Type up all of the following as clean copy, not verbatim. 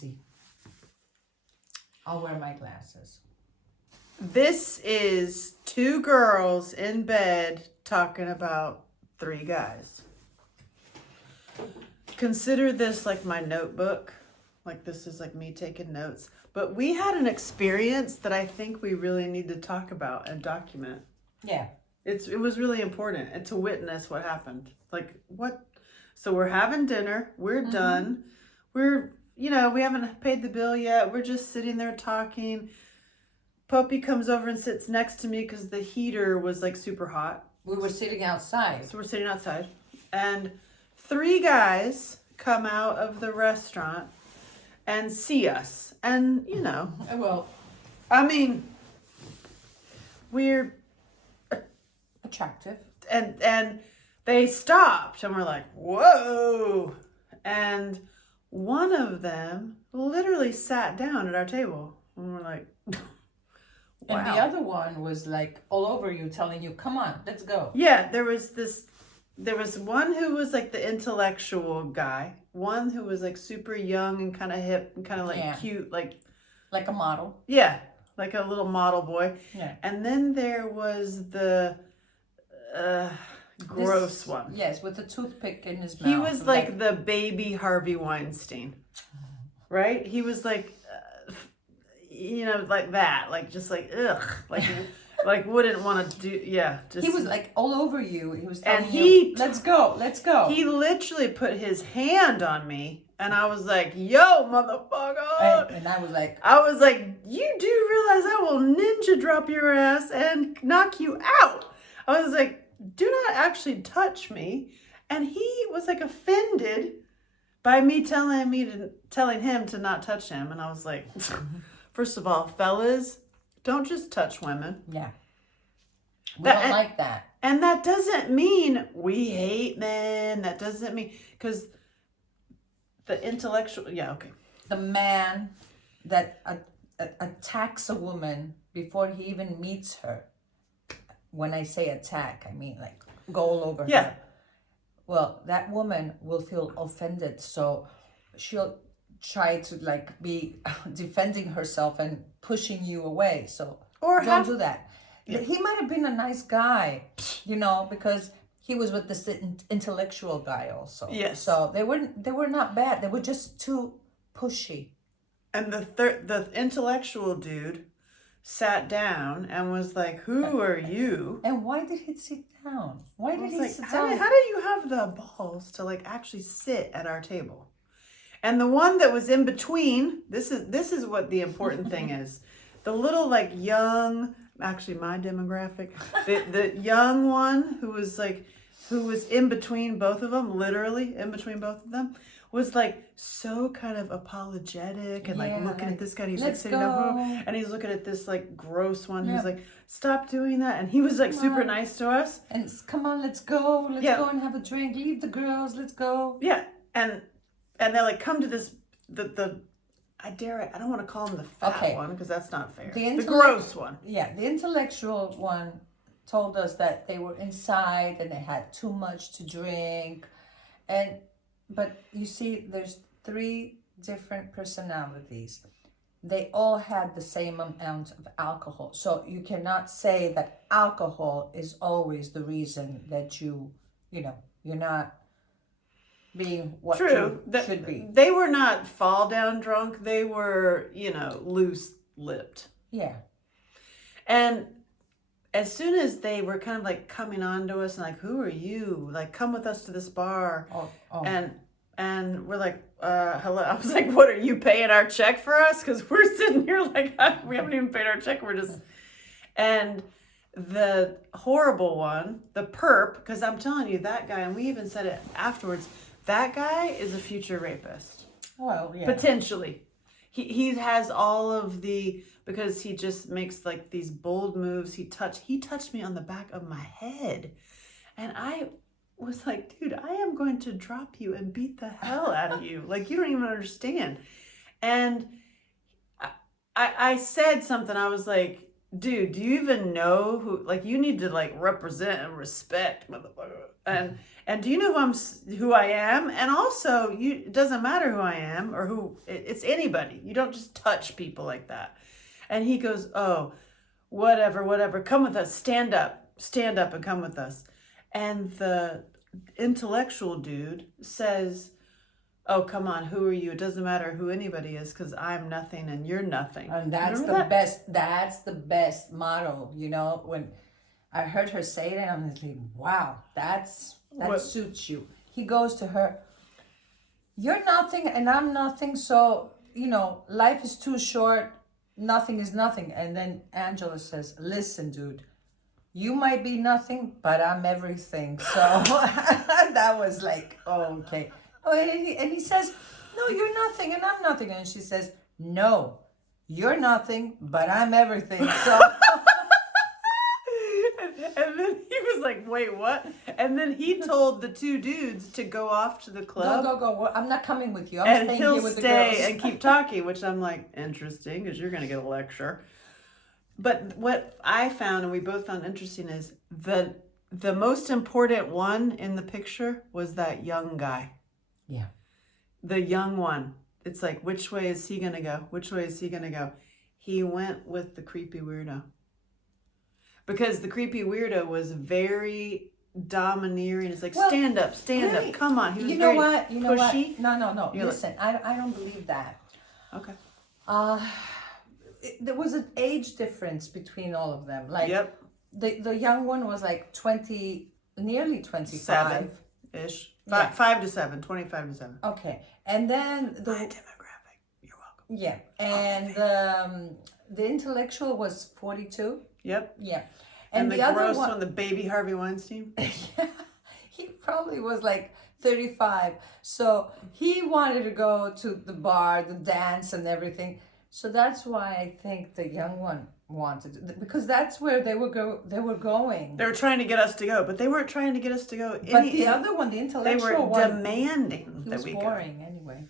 see. I'll wear my glasses. This is two girls in bed talking about three guys. Consider this like my notebook. Like this is like me taking notes. But we had an experience that I think we really need to talk about and document. Yeah. It was really important and to witness what happened. Like what? So we're having dinner. We're done. We're, we haven't paid the bill yet. We're just sitting there talking. Popey comes over and sits next to me because the heater was like super hot. We were sitting outside. So we're sitting outside. And three guys come out of the restaurant and see us. And, Well, I mean, we're attractive. and they stopped and we're like, whoa. And one of them literally sat down at our table. And we're like, wow. And the other one was like all over you, telling you, come on, let's go. Yeah, there was one who was like the intellectual guy, one who was like super young and kind of hip and kind of like cute, like a model. Yeah, like a little model boy. Yeah. And then there was the gross one. Yes, with a toothpick in his mouth. He was like the baby Harvey Weinstein, right? He was like, like that, like just like ugh, like wouldn't want to do. Yeah, just he was like all over you. He was telling you, let's go. He literally put his hand on me, and I was like, "Yo, motherfucker!" And I was like, "You do realize I will ninja drop your ass and knock you out." I was like, "Do not actually touch me," and he was like offended by me telling him to not touch him, and I was like, first of all, fellas, don't just touch women. Yeah. We don't like that. And that doesn't mean we hate men. That doesn't mean, because the intellectual, The man that attacks a woman before he even meets her. When I say attack, I mean like go all over her. Well, that woman will feel offended, so she'll try to like be defending herself and pushing you away. So don't do that. Yeah. He might have been a nice guy, because he was with this intellectual guy also. Yes. So they were not bad. They were just too pushy. And the intellectual dude sat down and was like, "Who are you?" And why did he sit down? Why did he sit down? How do you have the balls to like actually sit at our table? And the one that was in between, this is what the important thing is. The little like young, actually my demographic, the young one who was in between both of them, literally in between both of them, was like so kind of apologetic and like looking at this guy. And he's like sitting up and he's looking at this like gross one who's like, "Stop doing that." And he was like super nice to us. And come on, let's go. Let's go and have a drink. Leave the girls. Let's go. Yeah. And they like come to this I don't want to call him the fat one because that's not fair. The gross one. Yeah, the intellectual one told us that they were inside and they had too much to drink. But you see, there's 3 different personalities. They all had the same amount of alcohol. So you cannot say that alcohol is always the reason that you're not being what you should be. They were not fall down drunk. They were, loose lipped. Yeah. And as soon as they were kind of like coming on to us and like, "Who are you? Like, come with us to this bar." And we're like, hello. I was like, "What, are you paying our check for us? Because we're sitting here like we haven't even paid our check. We're just..." And the horrible one, the perp, because I'm telling you, that guy, and we even said it afterwards, that guy is a future rapist. Well, yeah. Potentially. He has all of the, because he just makes like these bold moves. He touched me on the back of my head. And I was like, "Dude, I am going to drop you and beat the hell out of you. Like, you don't even understand." And I said something. I was like, "Dude, do you even know who, like, you need to like represent and respect, motherfucker." And And do you know who I am? And also, it doesn't matter who I am or it's anybody. You don't just touch people like that. And he goes, oh, whatever. Come with us. Stand up and come with us. And the intellectual dude says, oh, come on, who are you? It doesn't matter who anybody is because I'm nothing and you're nothing. And that's that's the best motto, you know, when I heard her say that, I'm just like, wow, that suits you. He goes to her, you're nothing and I'm nothing, so, you know, life is too short, nothing is nothing. And then Angela says, listen, dude, you might be nothing, but I'm everything. So that was like, oh, okay. Oh, and he says, no, you're nothing and I'm nothing. And she says, no, you're nothing, but I'm everything. So... And then he was like, wait, what? And then he told the two dudes to go off to the club. Go. Well, I'm not coming with you. I'm staying here with the girls. And he'll stay and keep talking, which I'm like, interesting, because you're going to get a lecture. But what I found, and we both found interesting, is the most important one in the picture was that young guy. Yeah. The young one. It's like, which way is he going to go? Which way is he going to go? He went with the creepy weirdo. Because the creepy weirdo was very domineering. It's like, stand up, come on. He was know what? pushy. No. Listen, I don't believe that. Okay. There was an age difference between all of them. Like, yep. The young one was like 20, nearly 25. 7-ish. Yeah. 5 to 7, 25 to 7. Okay. And then the demographic. You're welcome. Yeah. And the intellectual was 42. Yep. Yeah. And the other one, the baby Harvey Weinstein. Yeah, he probably was like 35. So he wanted to go to the bar, the dance and everything. So that's why I think the young one wanted, because that's where they were going. They were trying to get us to go, but they weren't trying to get us to go. But the other one, the intellectual one, they were demanding that we go. He was boring anyway.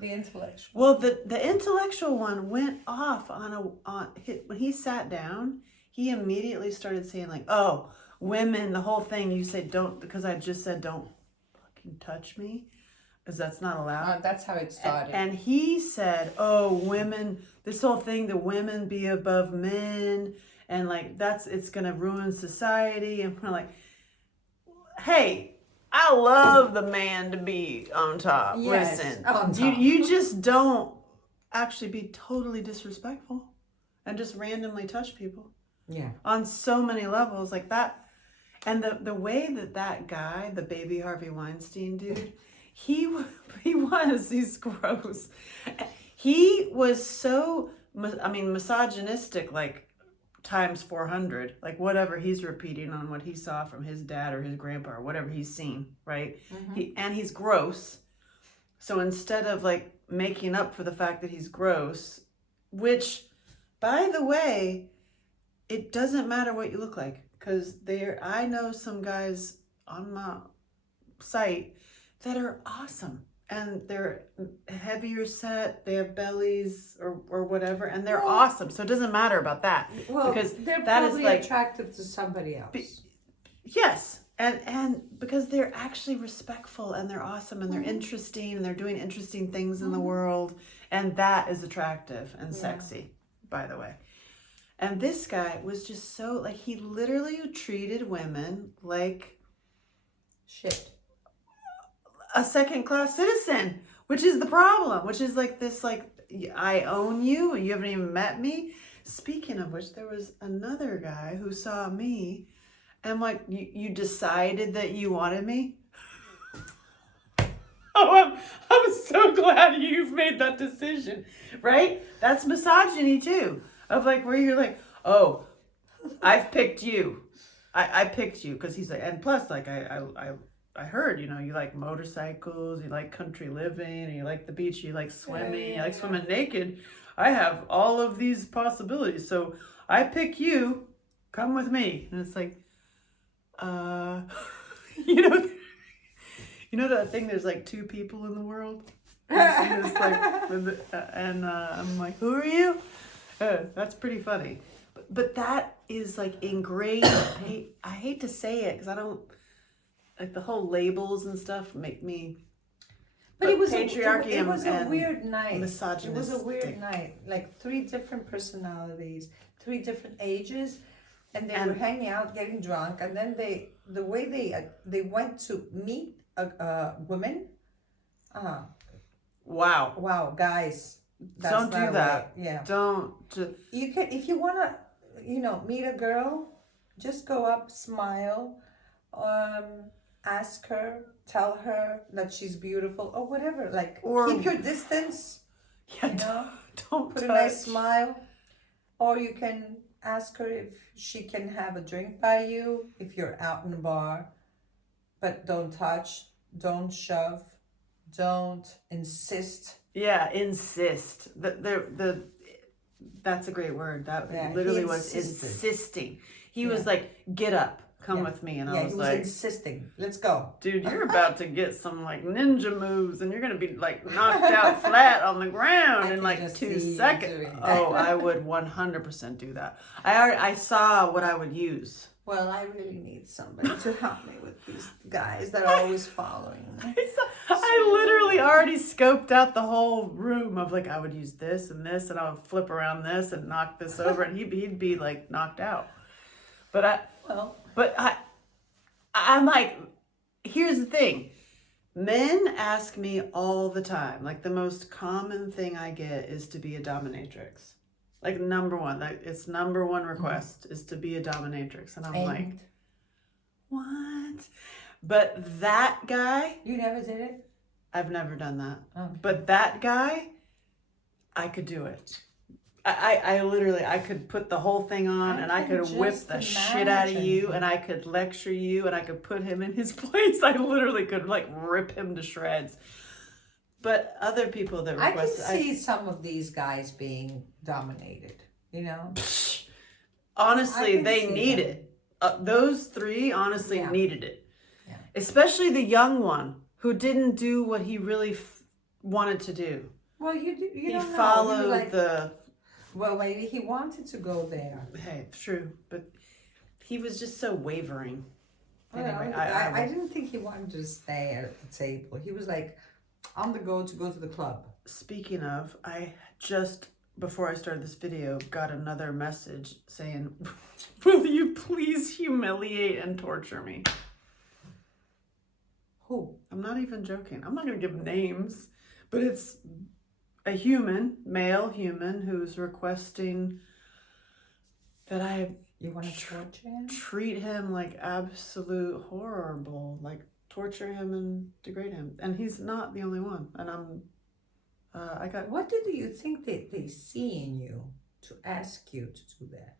The intellectual. Well, the intellectual one went off when he sat down. He immediately started saying like, "Oh, women, the whole thing. You said don't because I just said don't fucking touch me, because that's not allowed." That's how it started. And he said, "Oh, women, this whole thing, the women be above men, and like it's gonna ruin society." And we're like, "Hey, I love the man to be on top. Yes, listen, on top. You just don't actually be totally disrespectful and just randomly touch people." Yeah. On so many levels like that. And the way that guy, the baby Harvey Weinstein dude, he's gross. He was so, misogynistic, like times 400, like whatever he's repeating on what he saw from his dad or his grandpa or whatever he's seen, right? Mm-hmm. He's gross. So instead of like making up for the fact that he's gross, which, by the way, it doesn't matter what you look like, because I know some guys on my site that are awesome, and they're heavier set, they have bellies or whatever, and they're awesome. So it doesn't matter about that, because they're that probably is like attractive to somebody else. Yes, and because they're actually respectful and they're awesome and they're interesting and they're doing interesting things in the world, and that is attractive and sexy, by the way. And this guy was just so, like, he literally treated women like shit. A second-class citizen, which is the problem, which is like this, like, I own you, you haven't even met me. Speaking of which, there was another guy who saw me, and like, you decided that you wanted me? Oh, I'm so glad you've made that decision, right? That's misogyny too. Of like, where you're like, oh, I've picked you. I picked you, because he's like, and plus, like, I heard, you like motorcycles, you like country living, and you like the beach, you like swimming, you like swimming naked. I have all of these possibilities, so I pick you. Come with me. And it's like, you know that thing? There's like two people in the world. And it's like, I'm like, who are you? That's pretty funny, but that is like ingrained. I hate to say it because like the whole labels and stuff make me. But it was patriarchy it was a and weird night. It misogynistic. was a weird night. Like 3 different personalities, 3 different ages, and they were hanging out, getting drunk, and then the way they went to meet a woman. Wow, guys, that's don't do not that. Right. Yeah, don't. You can, if you wanna, meet a girl, just go up, smile, ask her, tell her that she's beautiful or whatever. Like, or keep your distance. Don't put touch. a nice smile, or you can ask her if she can have a drink by you if you're out in the bar, but don't touch, don't shove, don't insist. Yeah, insist. That's a great word. That literally was insisting. He was like, "Get up, come with me," and I was like, insisting. Let's go, dude. You're about to get some like ninja moves, and you're gonna be like knocked out flat on the ground in like 2 seconds. Oh, I would 100% do that. I saw what I would use. Well, I really need somebody to help me with these guys that are always following me. I literally already scoped out the whole room of like, I would use this, and I would flip around this and knock this over, and he'd be like knocked out. I'm like, here's the thing. Men ask me all the time, like the most common thing I get is to be a dominatrix. Like number one, it's number one request is to be a dominatrix. And I'm like, what? But that guy. You never did it? I've never done that. Okay. But that guy, I could do it. I literally, I could put the whole thing on and I could whip the shit out of you and I could lecture you and I could put him in his place. I literally could like rip him to shreds. But other people that request, I can see some of these guys being dominated, Honestly, they need it. Those 3 honestly needed it. Yeah. Especially the young one who didn't do what he really wanted to do. Well, he don't followed know. The... Well, maybe he wanted to go there. Hey, true. But he was just so wavering. Anyway, I didn't think he wanted to stay at the table. He was like on the go to the club. Speaking of, I just, before I started this video, got another message saying, will you please humiliate and torture me? Who? I'm not even joking. I'm not going to give names, but it's a male human, who's requesting that I treat him like absolute horrible, like torture him and degrade him. And he's not the only one. And What do you think they see in you to ask you to do that?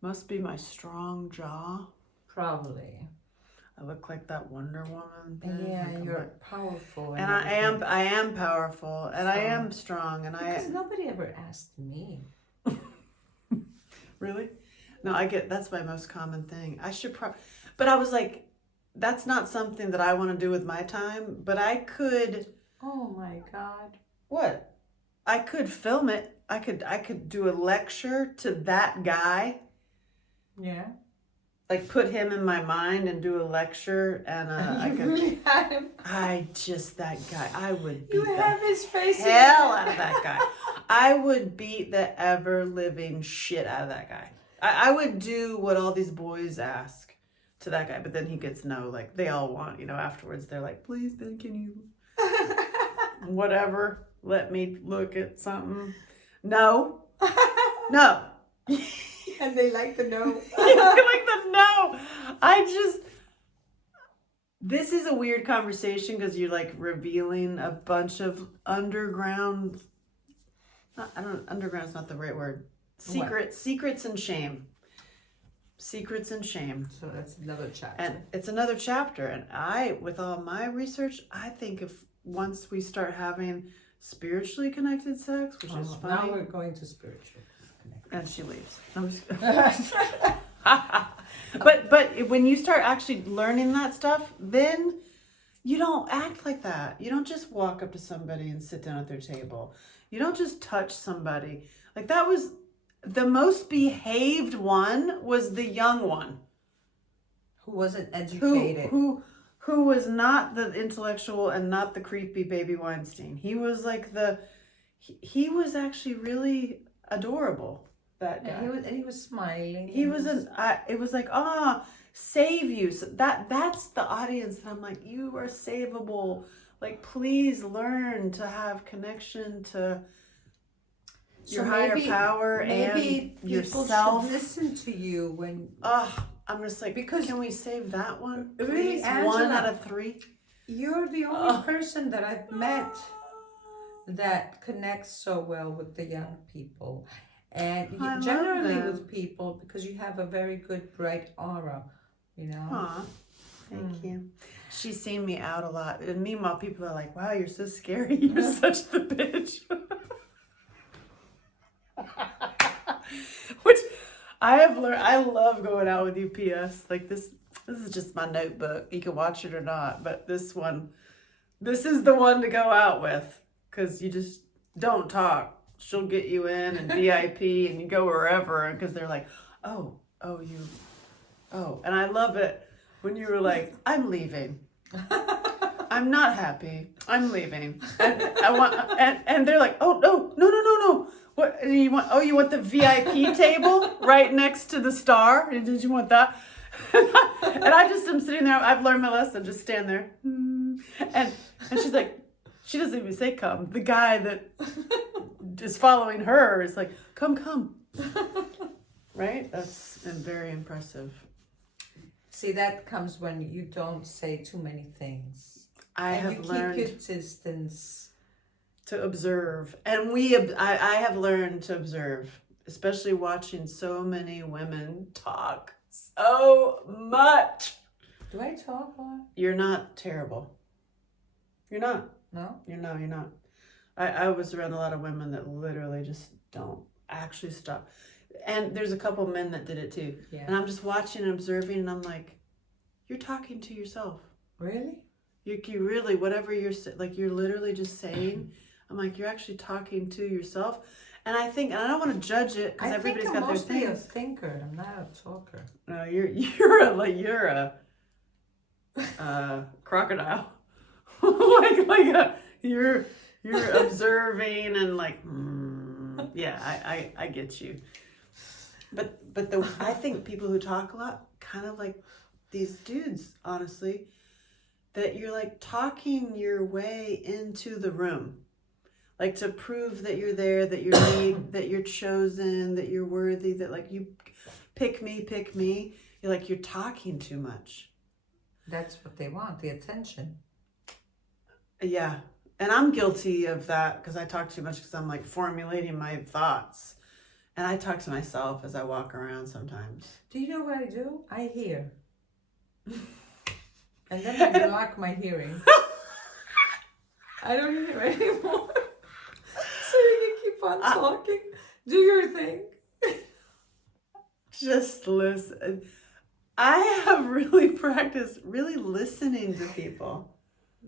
Must be my strong jaw. Probably. I look like that Wonder Woman thing. Yeah, like you're powerful. And I am powerful, and I am strong, and because nobody ever asked me. Really? No, that's my most common thing. But I was like, that's not something that I want to do with my time, but I could. Oh my God. What? I could film it. I could do a lecture to that guy. Yeah. Like put him in my mind and do a lecture, and I could. Really had him. That guy. I would beat his face hell out of that guy. I would beat the ever living shit out of that guy. I would do what all these boys ask to that guy, but then he gets no. Like they all want, afterwards they're like, please, then can you, whatever, let me look at something. No. And they like to know. No. This is a weird conversation because you're like revealing a bunch of underground. Underground's not the right word. Secrets and shame. Secrets and shame. So that's another chapter. And it's another chapter. And with all my research, I think if once we start having spiritually connected sex, which is funny. Now we're going to spiritual connected. And she leaves. But when you start actually learning that stuff, then you don't act like that. You don't just walk up to somebody and sit down at their table. You don't just touch somebody. Like that was the most behaved one was the young one. Who wasn't educated. who was not the intellectual and not the creepy baby Weinstein. He was like he was actually really adorable. That guy. He was smiling. He was it was like, save you. So that's the audience that I'm like, you are savable. Like, please learn to have connection to your higher power and yourself. Should listen to you when. I'm just like, because can we save that one? Really, Please? Angela, 1 out of 3. You're the only person that I've met that connects so well with the young people. And generally with people, because you have a very good, bright aura, you know. Aw, thank you. She's seen me out a lot. And meanwhile, people are like, wow, you're so scary. You're such the bitch. Which I have learned. I love going out with you, PS. Like this is just my notebook. You can watch it or not. But this is the one to go out with. Because you just don't talk. She'll get you in and VIP and you go wherever because they're like, oh. And I love it when you were like, I'm leaving. I'm not happy. I'm leaving. And I want, and they're like, oh, no. What, and you want the VIP table right next to the star? Did you want that? And I just am sitting there. I've learned my lesson. Just stand there. And she's like, she doesn't even say come. The guy that is following her is like, come. Right? That's very impressive. See, that comes when you don't say too many things. I have learned keep your distance. To observe. And I have learned to observe, especially watching so many women talk so much. Do I talk a lot? You're not terrible. You're not. No? You're not. I was around a lot of women that literally just don't actually stop. And there's a couple men that did it too. Yeah. And I'm just watching and observing and I'm like, you're talking to yourself. Really? You really, whatever you're literally just saying, I'm like, you're actually talking to yourself. And I think, and I don't want to judge it because everybody's got their thing. I'm mostly a thinker. I'm not a talker. No, you're a crocodile. You're observing and like, yeah, I get you. But I think people who talk a lot, kind of like these dudes, honestly, that you're like talking your way into the room, like to prove that you're there, that you're that you're chosen, that you're worthy, that like you pick me. You're talking too much. That's what they want, the attention. Yeah. And I'm guilty of that because I talk too much because I'm like formulating my thoughts. And I talk to myself as I walk around sometimes. Do you know what I do? I hear. And then I block my hearing. I don't hear anymore. So you can keep on talking. Do your thing. Just listen. I have really practiced really listening to people.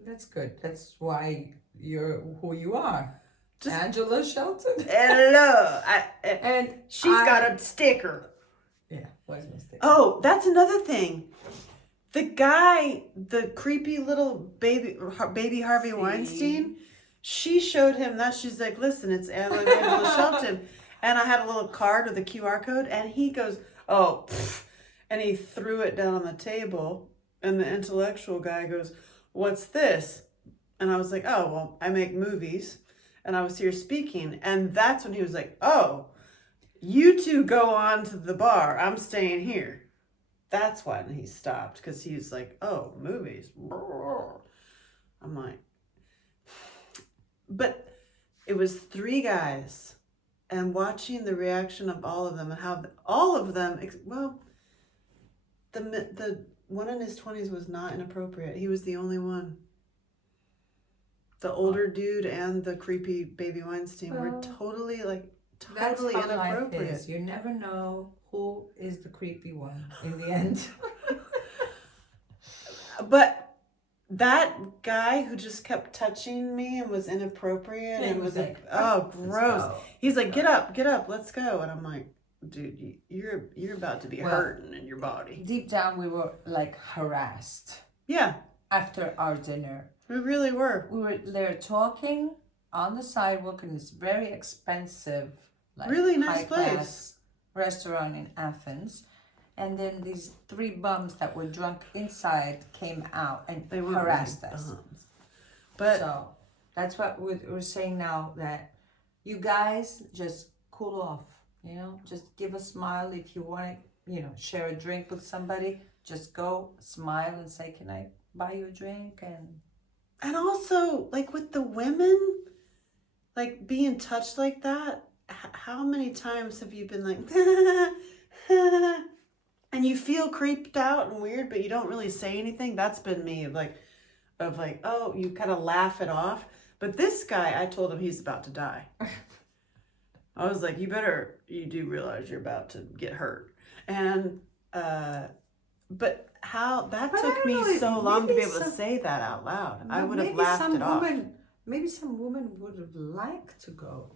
That's good. That's why you're who you are. Just Angela Shelton. Hello. And she's got a sticker. Yeah, where's my sticker? Oh, that's another thing. The guy, the creepy little baby Harvey Weinstein, she showed him that. She's like, listen, it's Angela Shelton. And I had a little card with a QR code. And he goes, oh, pfft. And he threw it down on the table. And the intellectual guy goes, what's this? And I was like, oh, well, I make movies. And I was here speaking. And that's when he was like, oh, you two go on to the bar. I'm staying here. That's when he stopped. Because he's like, oh, movies. I'm like, but it was 3 guys. And watching the reaction of all of them and how all of them, well, the one in his 20s was not inappropriate. He was the only one. The older dude and the creepy baby Weinstein were totally inappropriate. Life is. You never know who is the creepy one in the end. But that guy who just kept touching me and was inappropriate and was like, oh, gross. He's like, get up, let's go. And I'm like, dude, you're about to be hurting in your body. Deep down, we were like harassed. Yeah. after our dinner. We really were. We were there talking on the sidewalk in this very expensive, like Really nice high-class place. restaurant in Athens. And then these three bums that were drunk inside came out and They weren't harassed really us. bums. But So that's what we're saying now, that you guys just cool off, you know, just give a smile. If you want to, you know, share a drink with somebody, just go smile and say, can I buy you a drink? and also like with the women, like being touched like that, how many times have you been like and you feel creeped out and weird, but you don't really say anything? That's been me, of like, oh, you kind of laugh it off. But this guy, I told him he's about to die. I was like, you do realize you're about to get hurt. And but how that But I took don't me know, so long to be maybe able to some- say that out loud. I But would have maybe laughed some it off. Maybe some woman would have liked to go.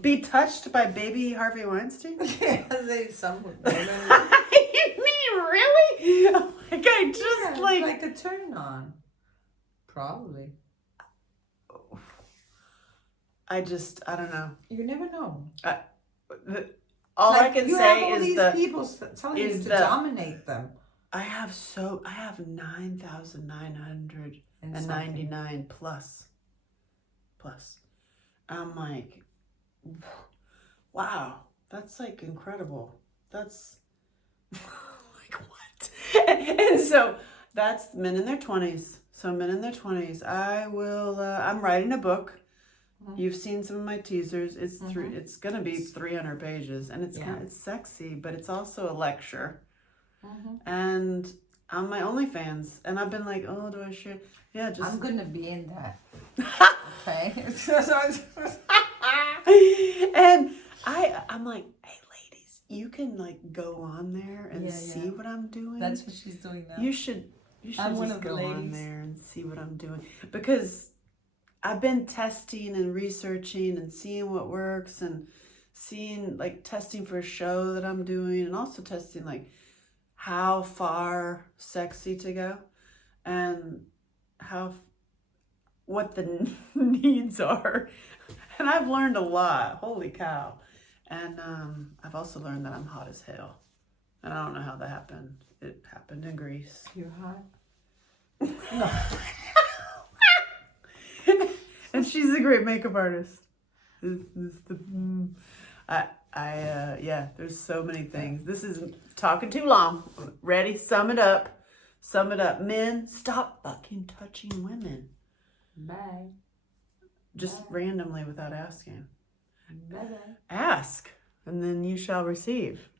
Be touched by baby Harvey Weinstein? Yeah, some women. You mean really? Like I just Yeah, like a turn on. Probably. I don't know. You never know. All I Like, can you say have all is these people telling you is to the- dominate them. I have 9,999 plus. I'm like, wow, that's like incredible. That's like what? And so that's men in their 20s. So men in their 20s. I'm writing a book. You've seen some of my teasers. It's it's gonna be 300 pages, and it's it's sexy, but it's also a lecture. And on my OnlyFans, and I've been like, oh, do I share? Yeah, just I'm gonna be in that. Okay. And I'm like, hey, ladies, you can like go on there and see what I'm doing. That's what she's doing now. You should I'm one just of the go on ladies. there and see what I'm doing, because I've been testing and researching and seeing what works, and seeing like testing for a show that I'm doing, and also testing like how far sexy to go, and what the needs are. And I've learned a lot. Holy cow. And I've also learned that I'm hot as hell. And I don't know how that happened. It happened in Greece. You're hot. No. And she's a great makeup artist. Yeah, there's so many things. This is talking too long. Ready? Sum it up. Men, stop fucking touching women. Bye. Just randomly without asking. Bye-bye. Ask, and then you shall receive.